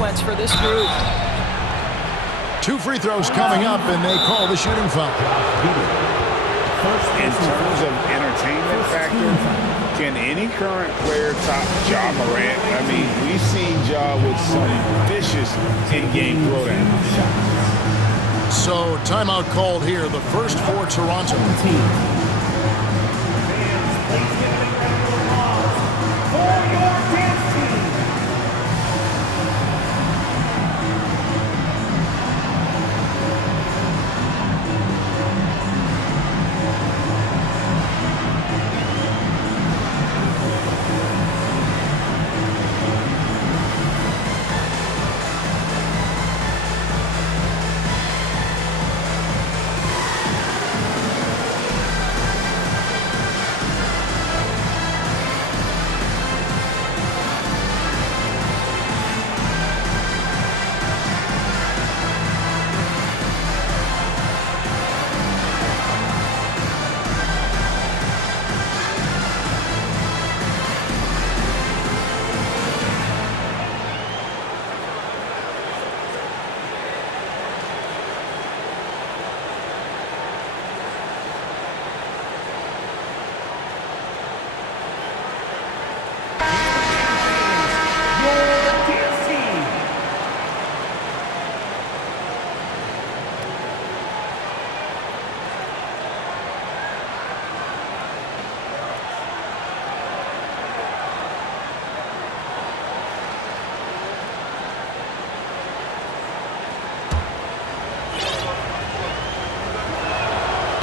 consequence for this group. 2 free throws coming up, and they call the shooting foul. In terms of entertainment factor, can any current player top Ja Morant? I mean, we've seen Ja with some vicious in-game throwdowns. So timeout called here, the first for Toronto.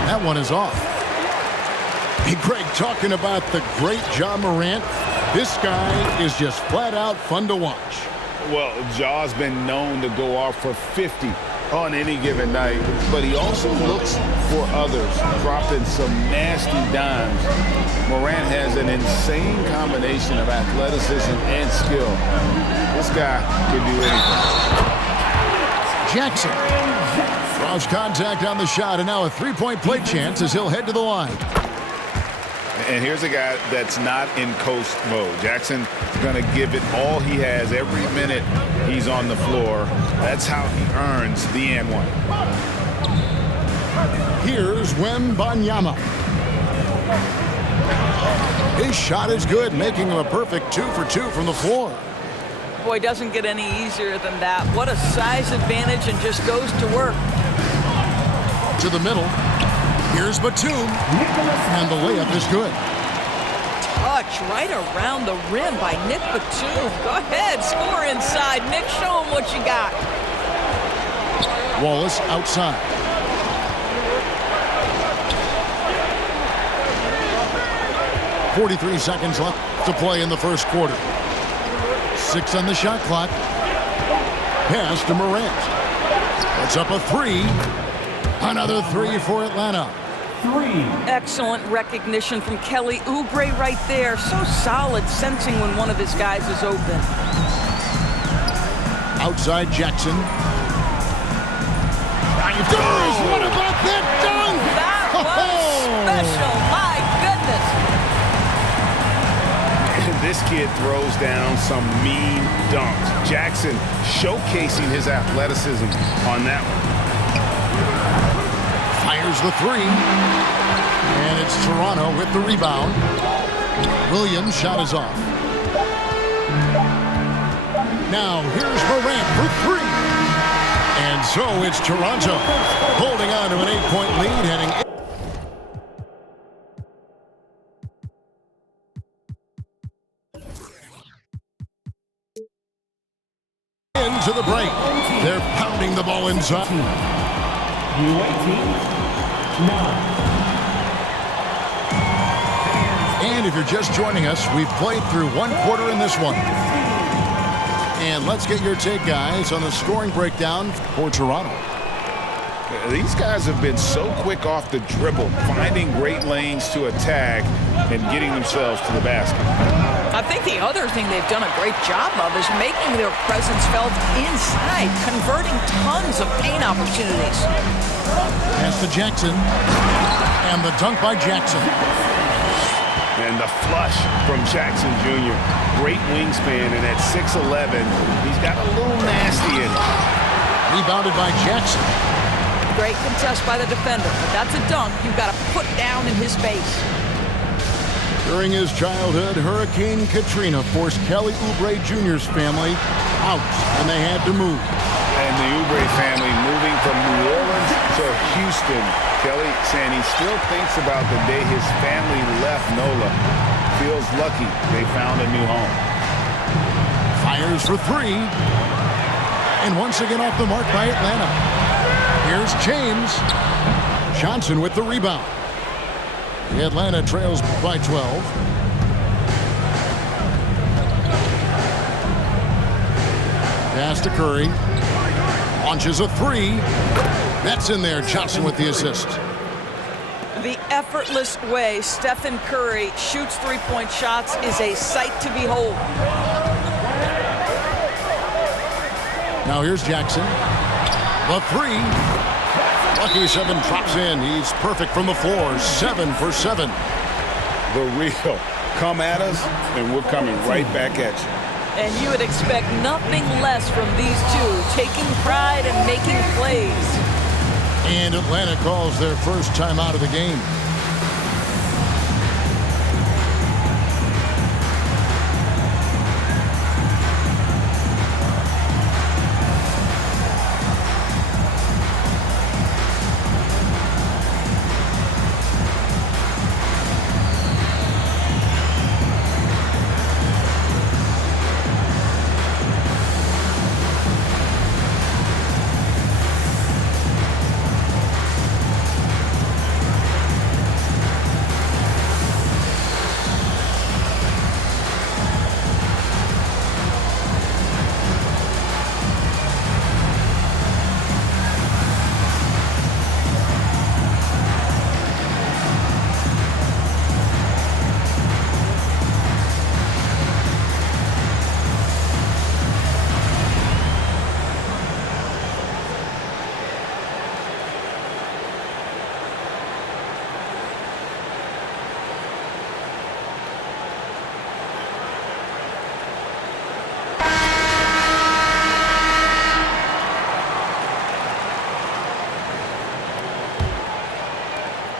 That one is off. Hey, Greg, talking about the great Ja Morant, this guy is just flat out fun to watch. Well, Ja's been known to go off for 50 on any given night, but he also looks for others, dropping some nasty dimes. Morant has an insane combination of athleticism and skill. This guy can do anything. Jackson draws contact on the shot, and now a three-point play chance as he'll head to the line. And here's a guy that's not in coast mode. Jackson's going to give it all he has every minute he's on the floor. That's how he earns the and one. Here's Wembanyama. His shot is good, making him a perfect 2 for 2 from the floor. Boy, doesn't get any easier than that. What a size advantage, and just goes to work. To the middle. Here's Batum. And the layup is good. Touch right around the rim by Nick Batum. Go ahead, score inside. Nick, show him what you got. Wallace outside. .43 seconds left to play in the first quarter. 6 on the shot clock. Pass to Morant. It's up a 3. Another 3 for Atlanta. Excellent recognition from Kelly Oubre right there. So solid, sensing when one of his guys is open. Outside Jackson. What about that dunk? That was special. My goodness. This kid throws down some mean dunks. Jackson showcasing his athleticism on that one. Fires the 3. And it's Toronto with the rebound. Williams' shot is off. Now here's Morant for 3. And so it's Toronto holding on to an 8-point lead, heading into the break. They're pounding the ball inside. And if you're just joining us, we've played through one quarter in this one. And let's get your take, guys, on the scoring breakdown for Toronto. These guys have been so quick off the dribble, finding great lanes to attack and getting themselves to the basket. I think the other thing they've done a great job of is making their presence felt inside, converting tons of paint opportunities. Pass to Jackson. And the dunk by Jackson. And the flush from Jackson Jr. Great wingspan, and at 6'11", he's got a little knack Rebounded by Jackson. Great contest by the defender, but that's a dunk you've got to put down in his face. During his childhood, Hurricane Katrina forced Kelly Oubre Jr.'s family out, and they had to move. And the Oubre family moving from New Orleans to Houston. Kelly saying he still thinks about the day his family left NOLA. Feels lucky they found a new home. Fires for three. And once again off the mark by Atlanta. Here's James. Johnson with the rebound. Atlanta trails by 12. Pass to Curry. Launches a three. That's in there. Johnson with the assist. The effortless way Stephen Curry shoots three-point shots is a sight to behold. Now here's Jackson. The three. Lucky 7 drops in. He's perfect from the floor. 7 for 7. The real. Come at us, and we're coming right back at you. And you would expect nothing less from these two, taking pride and making plays. And Atlanta calls their first time out of the game.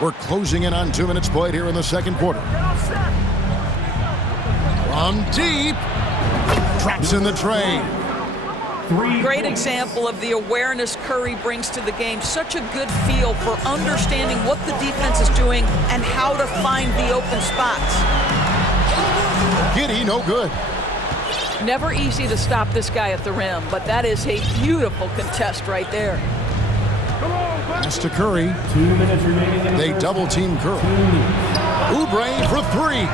We're closing in on 2 minutes played here in the second quarter. From deep. Drops in the tray. Great example of the awareness Curry brings to the game. Such a good feel for understanding what the defense is doing and how to find the open spots. Giddey, no good. Never easy to stop this guy at the rim, but that is a beautiful contest right there. Pass to Curry. 2 minutes remaining. They double-team Curry. Oubre for three.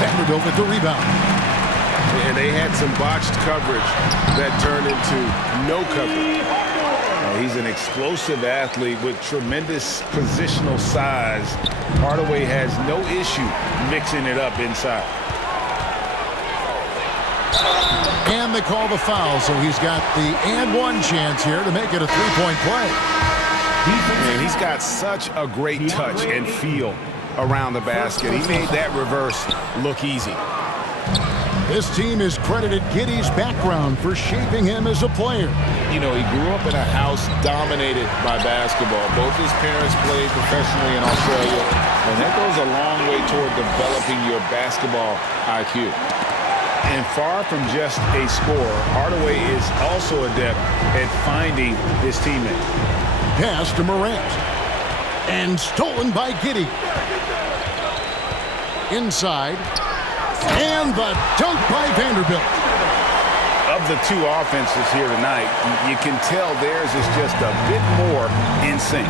Vanderbilt with the rebound. And they had some botched coverage that turned into no coverage. He's an explosive athlete with tremendous positional size. Hardaway has no issue mixing it up inside. And they call the foul, so he's got the and one chance here to make it a three-point play. Man, he's got such a great touch and feel around the basket. He made that reverse look easy. This team is credited Giddey's background for shaping him as a player. You know, he grew up in a house dominated by basketball. Both his parents played professionally in Australia, and that goes a long way toward developing your basketball IQ. And far from just a scorer, Hardaway is also adept at finding his teammate. Pass to Morant. And stolen by Giddey. Inside. And the dunk by Vanderbilt. Of the two offenses here tonight, you can tell theirs is just a bit more in sync.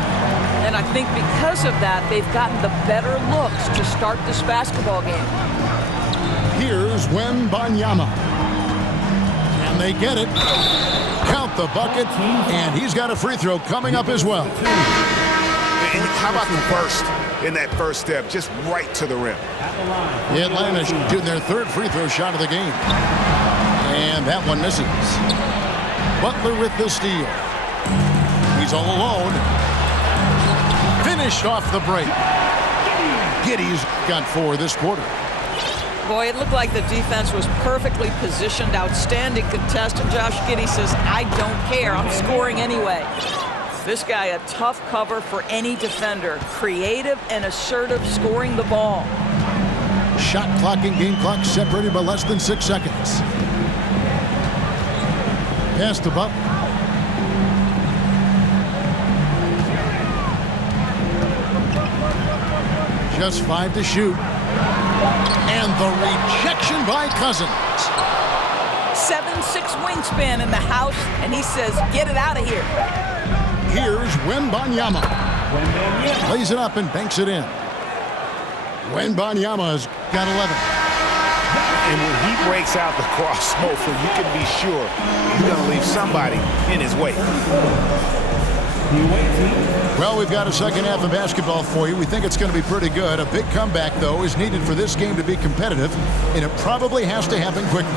And I think because of that, they've gotten the better looks to start this basketball game. Here's Wembanyama. Can they get it? Count the bucket, and he's got a free throw coming up as well. And how about the burst in that first step, just right to the rim? Atlanta shooting their third free throw shot of the game. And that one misses. Butler with the steal. He's all alone. Finished off the break. Giddey's got 4 this quarter. Boy, it looked like the defense was perfectly positioned, outstanding contest, and Josh Giddey says, I don't care, I'm scoring anyway. This guy, a tough cover for any defender. Creative and assertive, scoring the ball. Shot clock and game clock separated by less than 6 seconds. Pass to Butler. Just 5 to shoot. And the rejection by Cousins. 7'6" wingspan in the house, and he says, get it out of here. Here's Wembanyama. Plays it up and banks it in. Wembanyama's got 11. And when he breaks out the crossover, you can be sure he's going to leave somebody in his way. Well, we've got a second half of basketball for you. We think it's going to be pretty good. A big comeback, though, is needed for this game to be competitive, and it probably has to happen quickly.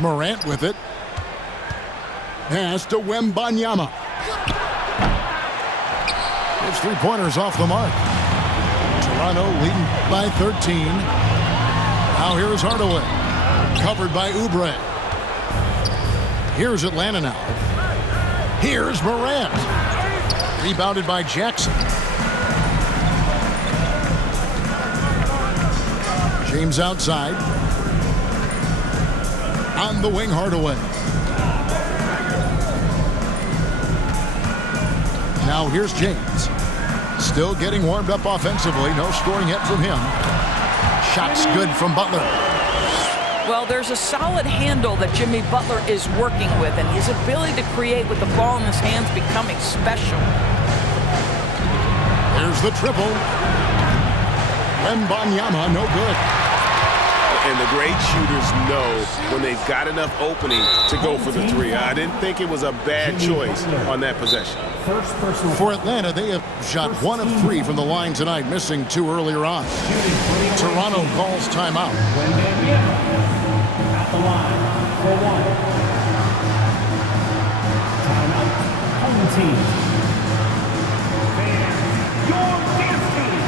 Morant with it. Pass to Wembanyama. His three-pointers off the mark. Toronto leading by 13. Now here's Hardaway. Covered by Oubre. Here's Atlanta now. Here's Morant. Rebounded by Jackson. James outside. On the wing, Hardaway. Now here's James. Still getting warmed up offensively. No scoring yet from him. Shot's good from Butler. Well, there's a solid handle that Jimmy Butler is working with, and his ability to create with the ball in his hands becoming special. There's the triple. Wembanyama, no good. And the great shooters know when they've got enough opening to go for the three. I didn't think it was a bad choice on that possession. For Atlanta, they have shot 1 of 3 from the line tonight, missing 2 earlier on. Toronto calls timeout. At the line for 1. Timeout. Home team. Your dance team.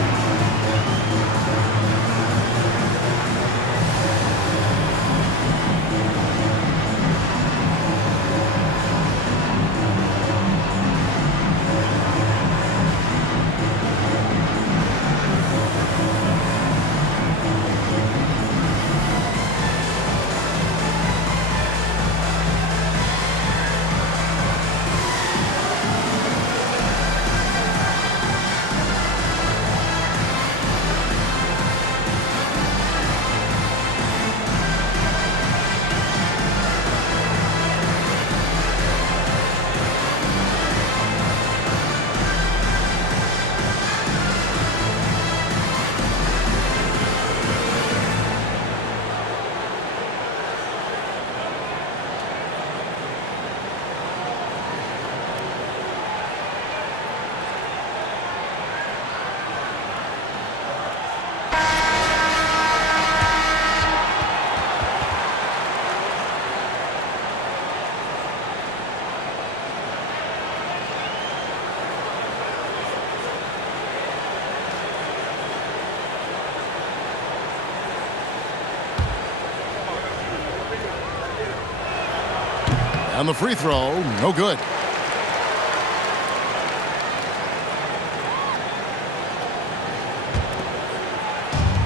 And the free throw, no good.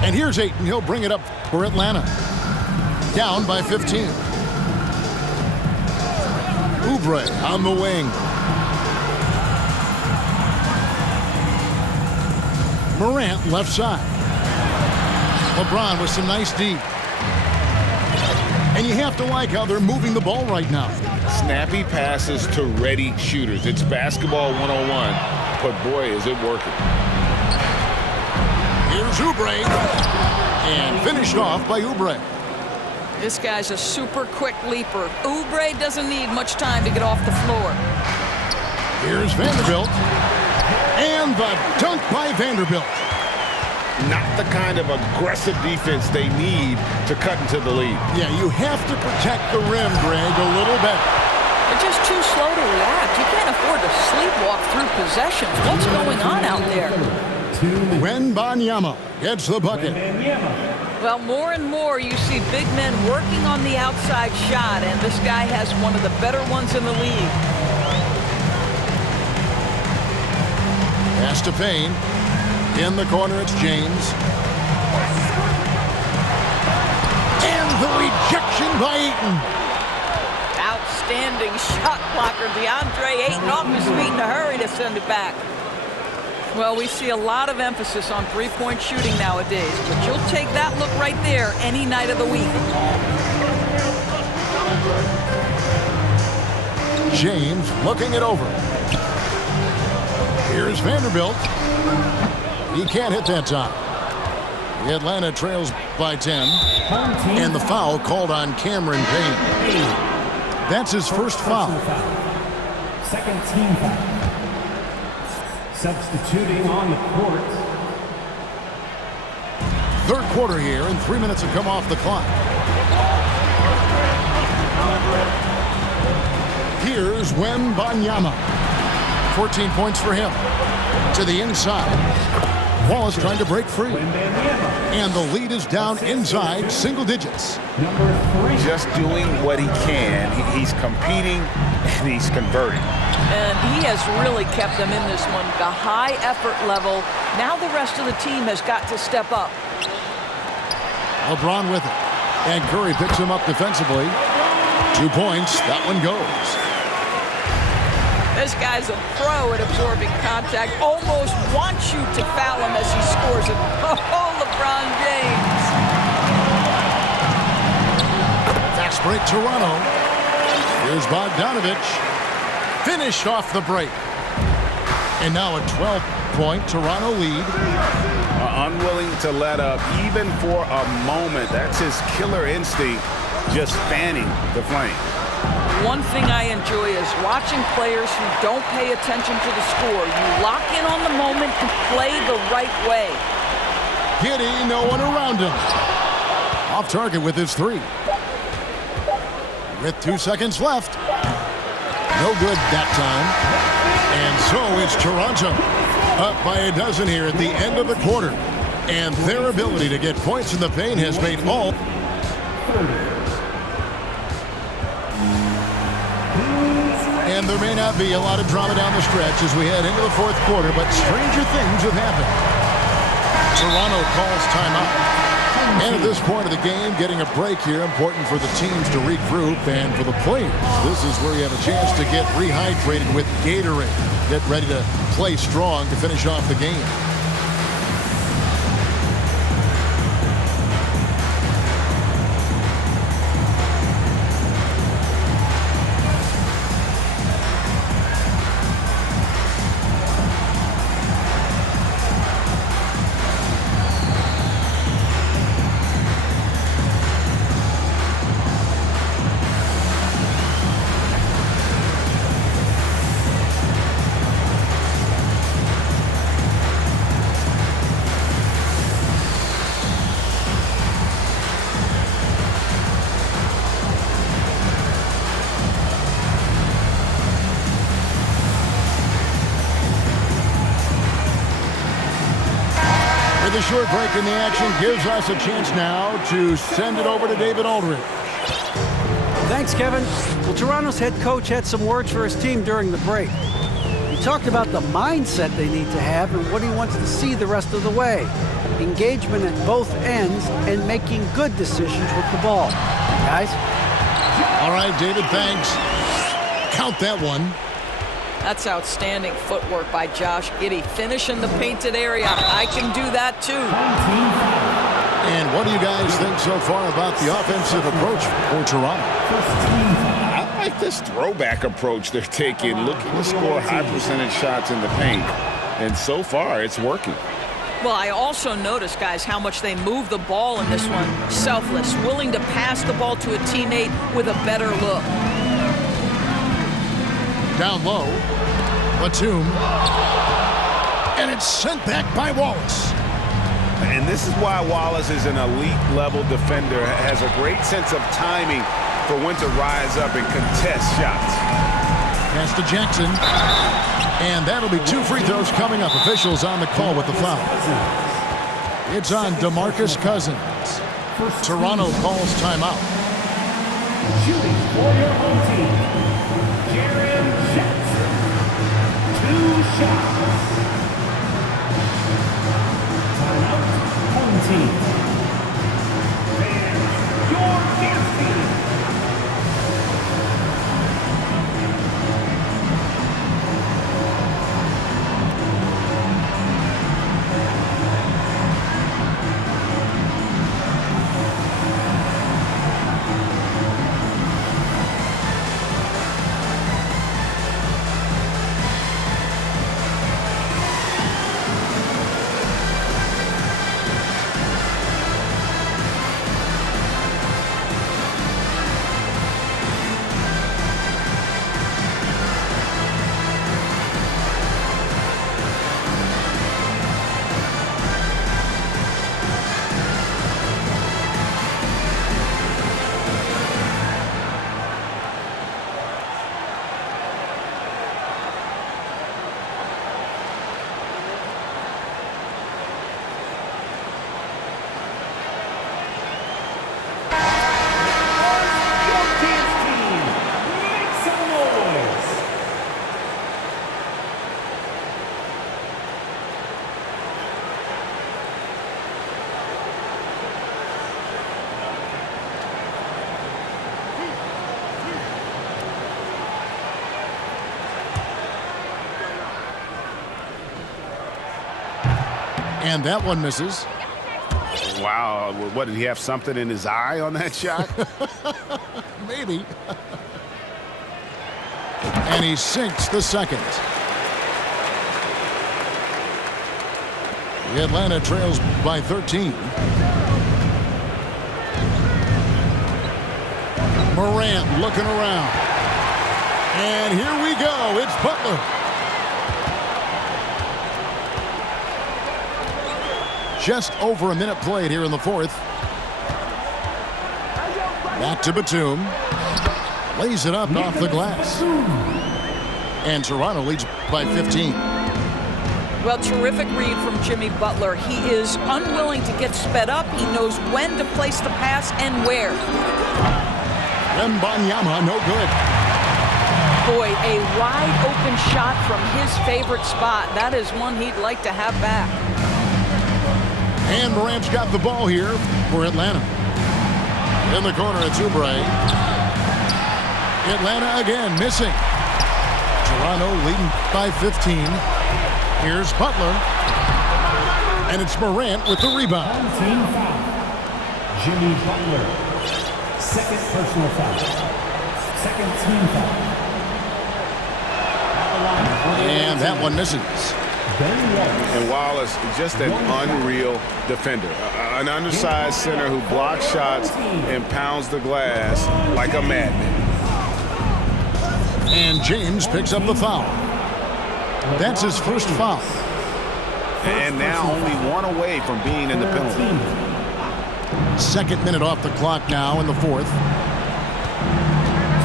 And here's Ayton. He'll bring it up for Atlanta. Down by 15. Oubre on the wing. Morant left side. LeBron with some nice D. And you have to like how they're moving the ball right now. Snappy passes to ready shooters. It's basketball 101, but boy, is it working. Here's Oubre. And finished off by Oubre. This guy's a super quick leaper. Oubre doesn't need much time to get off the floor. Here's Vanderbilt. And the dunk by Vanderbilt. Not the kind of aggressive defense they need to cut into the lead. Yeah, you have to protect the rim, Greg, a little better. They're just just too slow to react. You can't afford to sleepwalk through possessions. What's going on out there? Wembanyama gets the bucket. Well, more and more you see big men working on the outside shot, and this guy has one of the better ones in the league. Pass to Payne. In the corner, it's James. And the rejection by Ayton. Outstanding shot blocker, DeAndre Ayton off his feet in a hurry to send it back. Well, we see a lot of emphasis on three-point shooting nowadays, but you'll take that look right there any night of the week. James looking it over. Here's Vanderbilt. He can't hit that time. The Atlanta trails by 10. And the foul called on Cameron Payne. That's his first foul. Second team foul. Substituting on the court. Third quarter here, and 3 minutes have come off the clock. Here's Wembanyama. 14 points for him. To the inside. Wallace trying to break free. And the lead is down inside single digits. Number 3. Just doing what he can. He's competing and he's converting. And he has really kept them in this one. The high effort level. Now the rest of the team has got to step up. LeBron with it. And Curry picks him up defensively. 2 points. That one goes. This guy's a pro at absorbing contact. Almost wants you to foul him as he scores it. Oh, LeBron James. Fast break, Toronto. Here's Bogdanovich. Finished off the break. And now a 12-point Toronto lead. Unwilling to let up even for a moment. That's his killer instinct, just fanning the flame. One thing I enjoy is watching players who don't pay attention to the score. You lock in on the moment and play the right way. Giddey, no one around him. Off target with his three. With 2 seconds left. No good that time. And so it's Toronto. Up by a dozen here at the end of the quarter. And their ability to get points in the paint has made all. And there may not be a lot of drama down the stretch as we head into the fourth quarter, but stranger things have happened. Toronto calls timeout. And at this point of the game, getting a break here, important for the teams to regroup, and for the players, this is where you have a chance to get rehydrated with Gatorade. Get ready to play strong to finish off the game. The short break in the action gives us a chance now to send it over to David Aldridge. Thanks, Kevin. Well, Toronto's head coach had some words for his team during the break. He talked about the mindset they need to have and what he wants to see the rest of the way. Engagement at both ends and making good decisions with the ball. Guys? All right, David, thanks. Count that one. That's outstanding footwork by Josh Giddey. Finishing the painted area. I can do that too. And what do you guys think so far about the offensive approach for Toronto? I like this throwback approach they're taking, looking to score high percentage shots in the paint. And so far, it's working. Well, I also noticed, guys, how much they move the ball in this one. Selfless, willing to pass the ball to a teammate with a better look. Down low, Batum, and it's sent back by Wallace. And this is why Wallace is an elite-level defender, has a great sense of timing for when to rise up and contest shots. Pass to Jackson. And that'll be 2 free throws coming up. Officials on the call with the foul. It's on DeMarcus Cousins. Toronto calls timeout. Shooting for your home team, Jaren Jackson. 2 shots. Timeout, home team. And your dance team. And that one misses. Wow, what, did he have something in his eye on that shot? Maybe. And he sinks the second. The Atlanta trails by 13. Morant looking around. And here we go. It's Butler. Just over a minute played here in the fourth. Back to Batum. Lays it up off the glass. And Toronto leads by 15. Well, terrific read from Jimmy Butler. He is unwilling to get sped up. He knows when to place the pass and where. Wembanyama, no good. Boy, a wide open shot from his favorite spot. That is one he'd like to have back. And Morant's got the ball here for Atlanta. In the corner, it's Oubre. Atlanta again missing. Toronto leading by 15. Here's Butler. And it's Morant with the rebound. Home team foul. Jimmy Butler. Second personal foul. Second team foul. And that one misses. Ben Wallace. And Wallace, just an unreal defender. An undersized center who blocks shots and pounds the glass like a madman. And James picks up the foul. That's his first foul. And now only one away from being in the penalty. Second minute off the clock now in the fourth. 2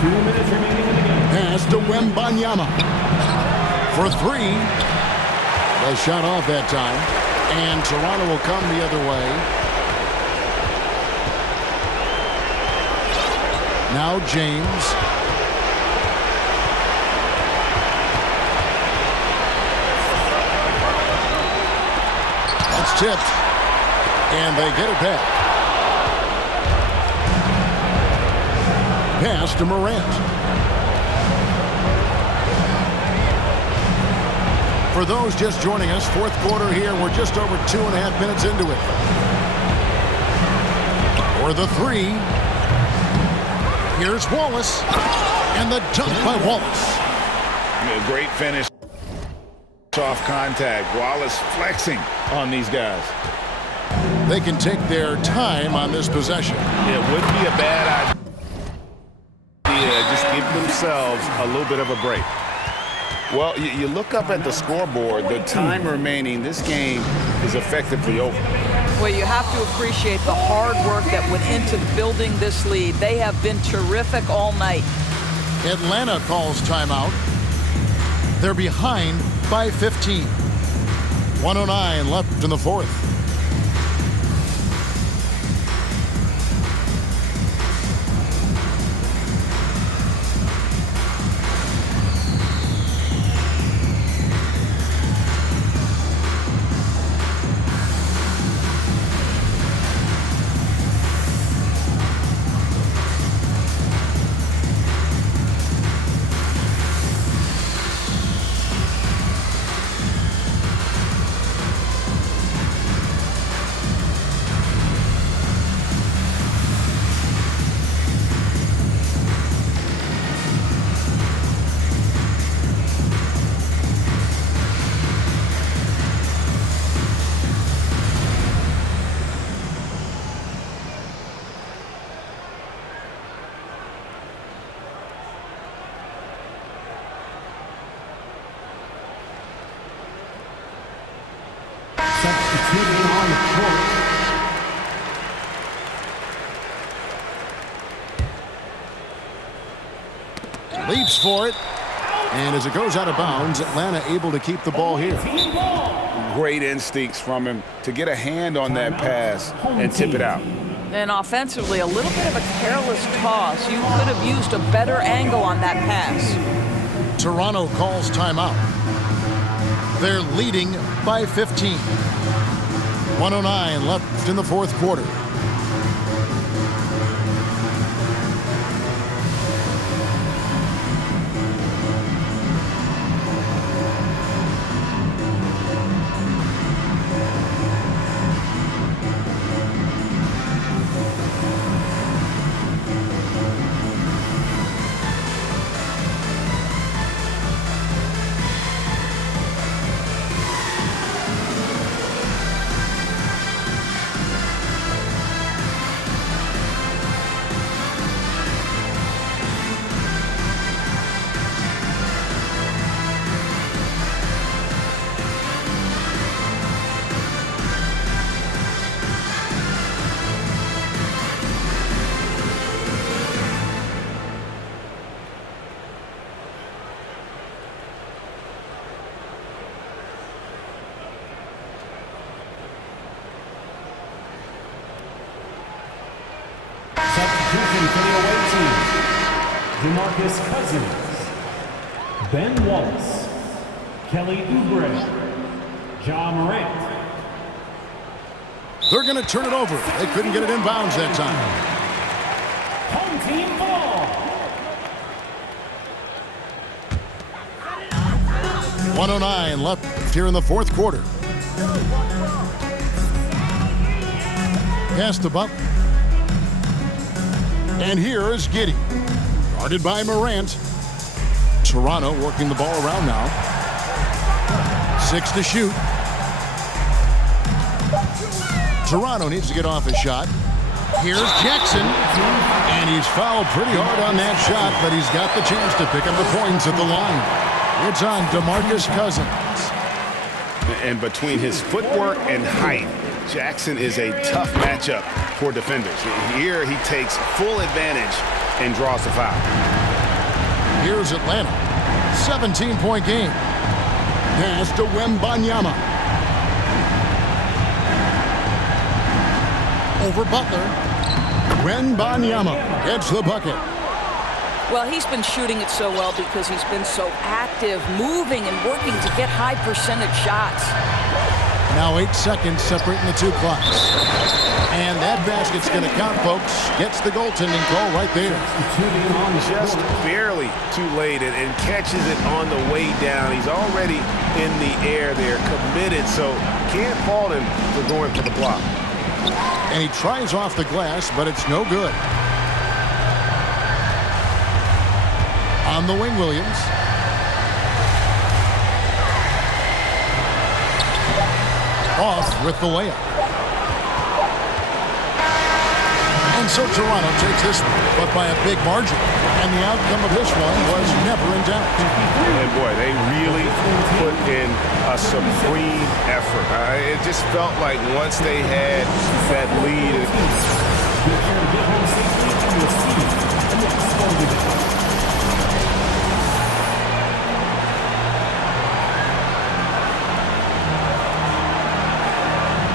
minutes remaining in the game. Pass to Wembanyama. For three. The shot off that time. And Toronto will come the other way. Now James. That's tipped. And they get it back. Pass to Morant. For those just joining us, fourth quarter here. We're just over 2.5 minutes into it. For the three. Here's Wallace. And the dunk by Wallace. Great finish. Soft contact. Wallace flexing on these guys. They can take their time on this possession. It wouldn't be a bad idea. Just give themselves a little bit of a break. Well, you look up at the scoreboard, the time remaining, this game is effectively over. Well, you have to appreciate the hard work that went into building this lead. They have been terrific all night. Atlanta calls timeout. They're behind by 15. 1:09 left in the fourth. Substituting on the court. Leaps for it. And as it goes out of bounds, Atlanta able to keep the ball here. Great instincts from him to get a hand on that pass and tip it out. And offensively, a little bit of a careless toss. You could have used a better angle on that pass. Toronto calls timeout. They're leading by 15. 1:09 left in the fourth quarter. Substitution for the away team. DeMarcus Cousins, Ben Wallace, Kelly Oubre, Ja Morant. They're going to turn it over. They couldn't get it in bounds that time. Home team ball. 1:09 left here in the fourth quarter. Pass to Butler. And here is Giddey. Guarded by Morant. Toronto working the ball around now. 6 to shoot. Toronto needs to get off his shot. Here's Jackson. And he's fouled pretty hard on that shot, but he's got the chance to pick up the points at the line. It's on DeMarcus Cousins. And between his footwork and height, Jackson is a tough matchup for defenders. Here he takes full advantage and draws the foul. Here's Atlanta. 17-point game. Pass to Wembanyama. Over Butler. Wembanyama gets the bucket. Well, he's been shooting it so well because he's been so active, moving and working to get high percentage shots. Now 8 seconds separating the two clocks. And that basket's going to count, folks. Gets the goaltending call right there. Just barely too late and catches it on the way down. He's already in the air there, committed, so can't fault him for going for the block. And he tries off the glass, but it's no good. On the wing, Williams. Off with the layup. And so Toronto takes this one, but by a big margin. And the outcome of this one was never in doubt. And boy, they really put in a supreme effort. It just felt like once they had that lead.